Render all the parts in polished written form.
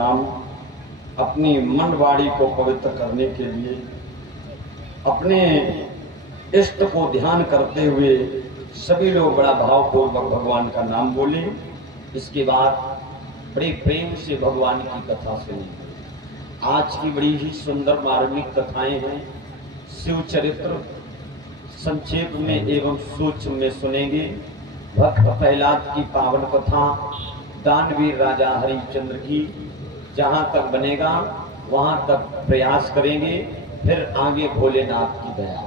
नाम अपनी मन वाणी को पवित्र करने के लिए अपने इष्ट को ध्यान करते हुए सभी लोग बड़ा भावपूर्वक भगवान का नाम बोले। इसके बाद बड़े प्रेम से भगवान की कथा सुनी। आज की बड़ी ही सुंदर मार्मिक कथाएं हैं। शिव चरित्र संक्षेप में एवं सूक्ष्म में सुनेंगे। भक्त प्रहलाद की पावन कथा, दानवीर राजा हरिश्चंद्र की, जहां तक बनेगा वहां तक प्रयास करेंगे, फिर आगे भोलेनाथ की दया।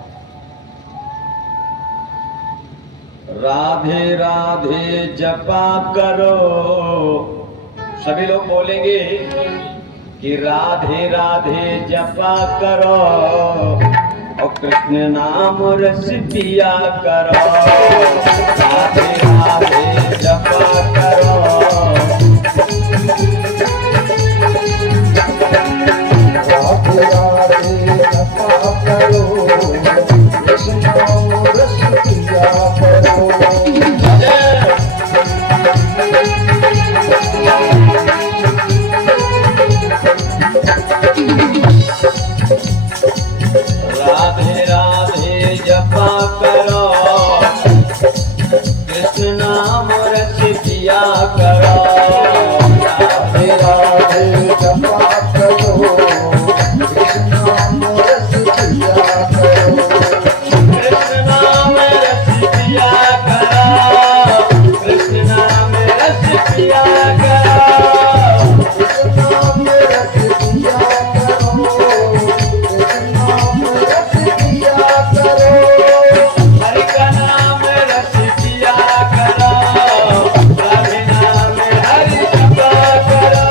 राधे राधे जपा करो, सभी लोग बोलेंगे कि राधे राधे जपा करो और कृष्ण नाम रस पिया करो। राधे राधे जपा करो, राधे राधे जपा करो, कृष्ण नाम रस पिया करो। राधे राधे जपा करो, कृष्ण नाम रस पिया करो। राधे राधे जपा करो, कृष्ण नाम रस पिया करो। कृष्ण नाम रस पिया करो, कृष्ण नाम रस पिया करो। कृष्ण नाम रस पिया करो, हरि का नाम रस पिया करो, राधे नाम हरि जपा करो।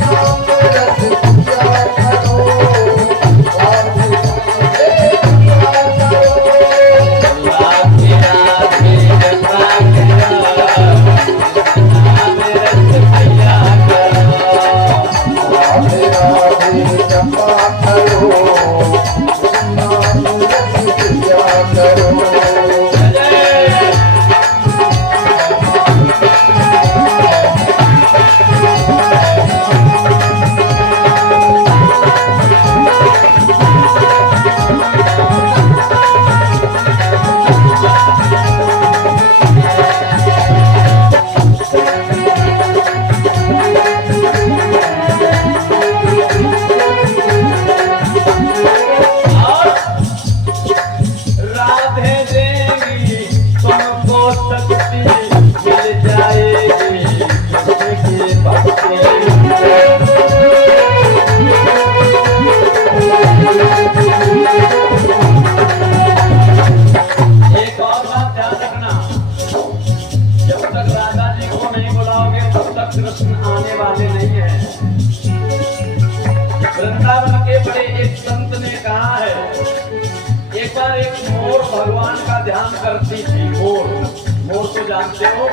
नाम रस पिया करो, राधे पिया करो। राधे राधे जपा करो, नाम रस पिया करो। राधे राधे जपा करो, कृष्ण आने वाले नहीं है। वृंदावन के बड़े एक संत ने कहा है, एक बार एक मोर भगवान का ध्यान करती थी। मोर तो जानते हो,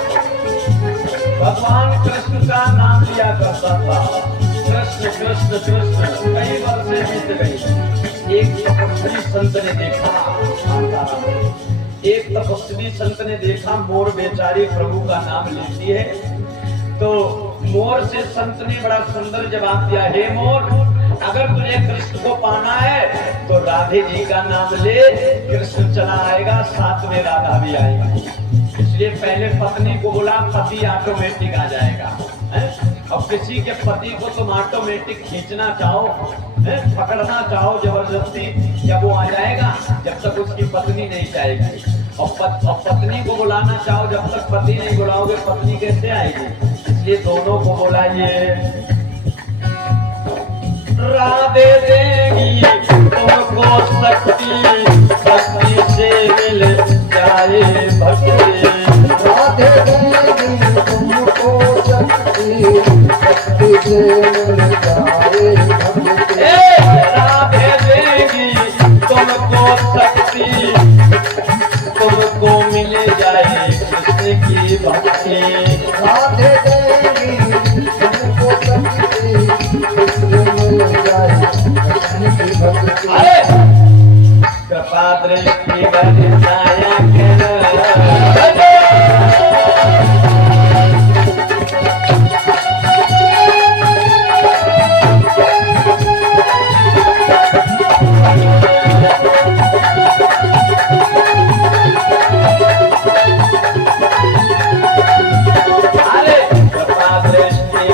भगवान कृष्ण का नाम लिया करता था। कृष्ण कृष्ण कृष्ण कई वर्षे बीत गई। एक तपस्वी संत ने देखा, मोर बेचारी प्रभु का नाम लेती है। तो मोर से संत ने बड़ा सुंदर जवाब दिया, हे मोर, अगर तुझे कृष्ण को पाना है तो राधे जी का नाम ले, कृष्ण चला आएगा, साथ में राधा भी आएगी। इसलिए पहले पत्नी को बोला, पति ऑटोमेटिक आ जाएगा। अब किसी के पति को तुम ऑटोमेटिक खींचना चाहो, पकड़ना चाहो जबरदस्ती, जब वो आ जाएगा, जब तक उसकी पत्नी नहीं जाएगी। और पत्नी को बुलाना चाहो, जब तक पति नहीं बुलाओगे पत्नी कैसे आएगी। इसलिए दोनों को बुलाइए। राधे देगी तुमको शक्ति, शक्ति से मिल जाए भक्ति। राधे देगी तुमको शक्ति, शक्ति से मिल जाए भक्ति। राधे देगी तुमको शक्ति, तुमको मिल जाए कृष्ण की भक्ति। राधे देगी तुमको शक्ति, कृष्ण मिल जाए कृष्ण की भक्ति। कृपा दृष्टि बरसाया कर,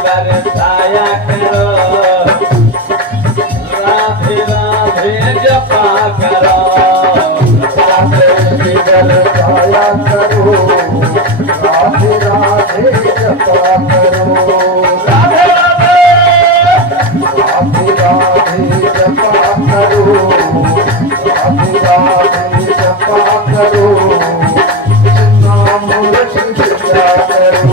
बरसाया करो, राधे राधे जपा करो, राधे बरसाया करो, राधे राधे जपा करो, राधे राधे राधे राधे जपा करो, राधे राधे जपा करो, नाम रचित करो।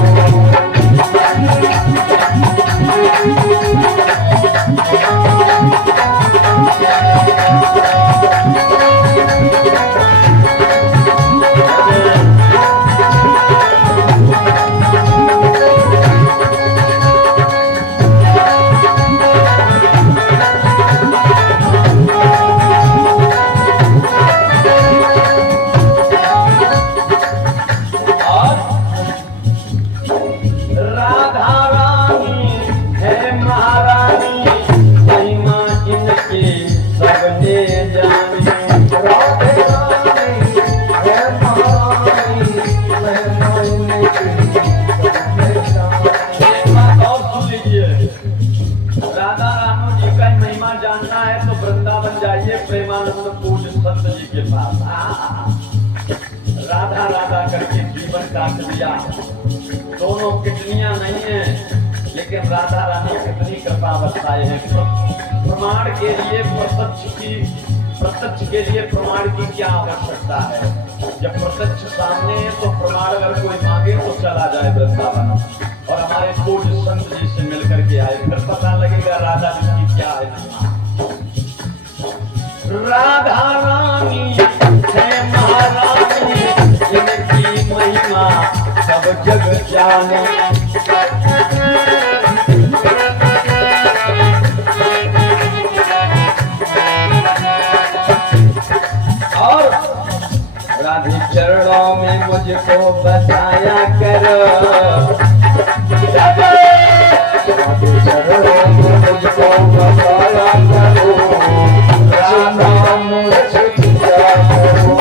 राधा रानी है महारानी, महिमा इनकी सबने जानी। राधे रानी है महारानी, महिमा इनकी सबने जानी। एक बात और सुन लीजिए, राधा रानू जी का महिमा जानना है तो वृंदावन जाइए प्रेमानंद पूज्य संत जी के पास। राधा राधा करके जीवन काट दिया, दोनों किडनियां नहीं है, लेकिन राधा रानी कितनी कृपा बरसाए हैं। प्रमाण के लिए प्रत्यक्ष के लिए प्रमाण की क्या आवश्यकता है? जब प्रत्यक्ष सामने है तो प्रमाण अगर कोई मांगे तो चला जाए वृंदावन और हमारे पूज्य संत जी से मिलकर के आए, फिर पता लगेगा राधा जी की क्या है। राधा रानी है महारानी, इनकी महिमा सब जग जाने। और राधे चरणों में मुझको बसाया करो, राधे चरणों में मुझको बसाया करो, नाम रचित करो।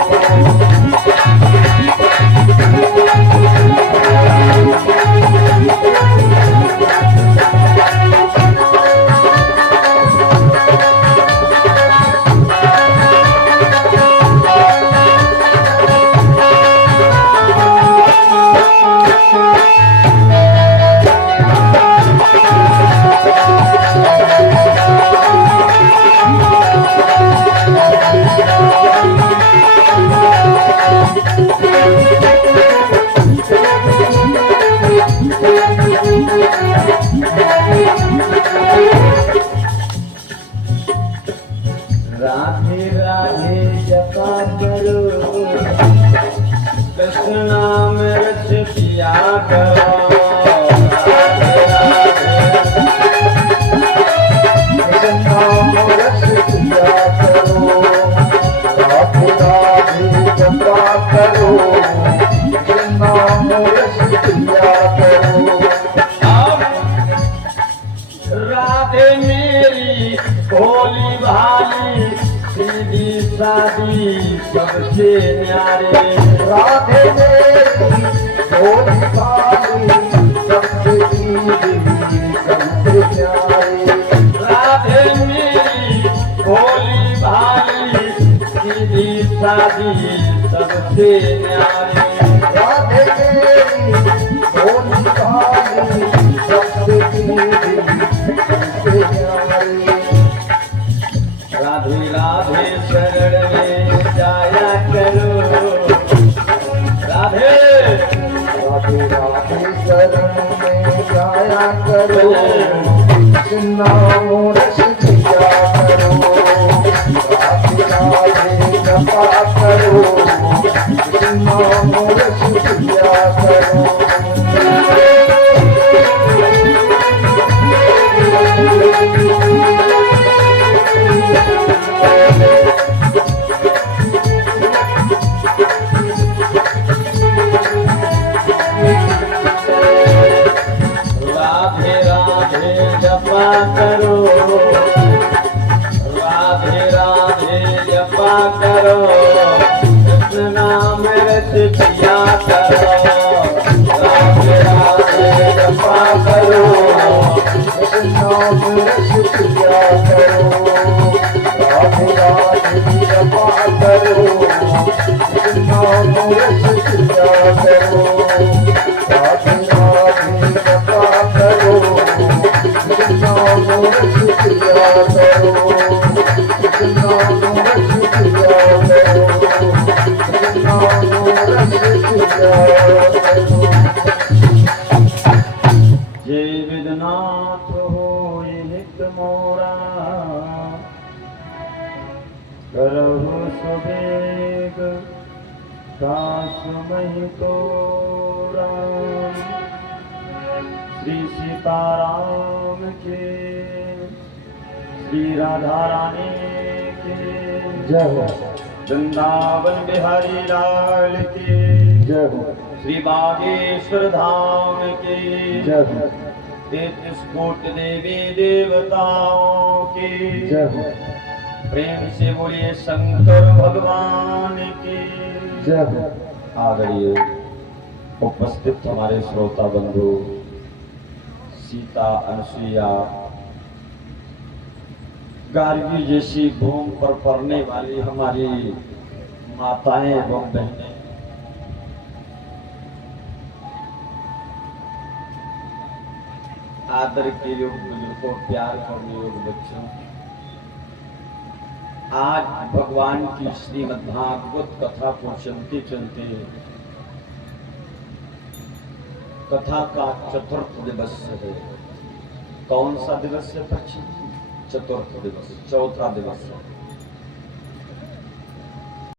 राधे राधे जपा करो, कृष्ण नाम रच पिया करो। राधे राधे कृष्ण नाम रचित करो, राधे राधे जपा करो, कृष्ण नाम रचित करो। अब राधे मेरी भोली भाली, सीधी सादी सबसे न्यारे। राधे मेरी भोली भाली, सबसे सीधी सबसे प्यारी। राधे मेरी भोली भाली, सीधी सादी सबसे न्यारी। राधे मेरी भोली भाली, सबसे सीधी सबसे प्यारी। राधे राधे शरण में जाया करो, राधे राधे राधे शरण में जाया करो, नाम रचित करो, राधे राधे जपा करो, नाम रचित करो। राधे राधे जपा करो, राधे राधे जपा करो, कृष्ण नाम रच पिया करो। राधे राधे जपा करो, रस पिया करो, कृष्ण रस पिया करो, कृष्ण रस पिया करो। जे विदनाथ हो हित मोरा, करहु सुबेग दास मही तोरा। श्री सीताराम के, श्री राधा रानी के, जय हो, वृंदावन बिहारी लाल के, जय हो, श्री बागेश्वर धाम के, जय हो, 33 कोटि देवी देवताओं की जय हो, प्रेम से बोलिए शंकर भगवान की जय हो। आदरणीय उपस्थित हमारे श्रोता बंधु, सीता अनसुईया गार्गी जैसी भूमि पर पड़ने वाली हमारी माताएं एवं बहनें, आदर के योग बुजुर्गों, प्यार करने योग बच्चों, आज भगवान की श्रीमद् भागवत कथा को चलते चलते कथा का चतुर्थ दिवस है। कौन सा दिवस है बच्चे? चतुर्थ दिवस, चौथा दिवस है।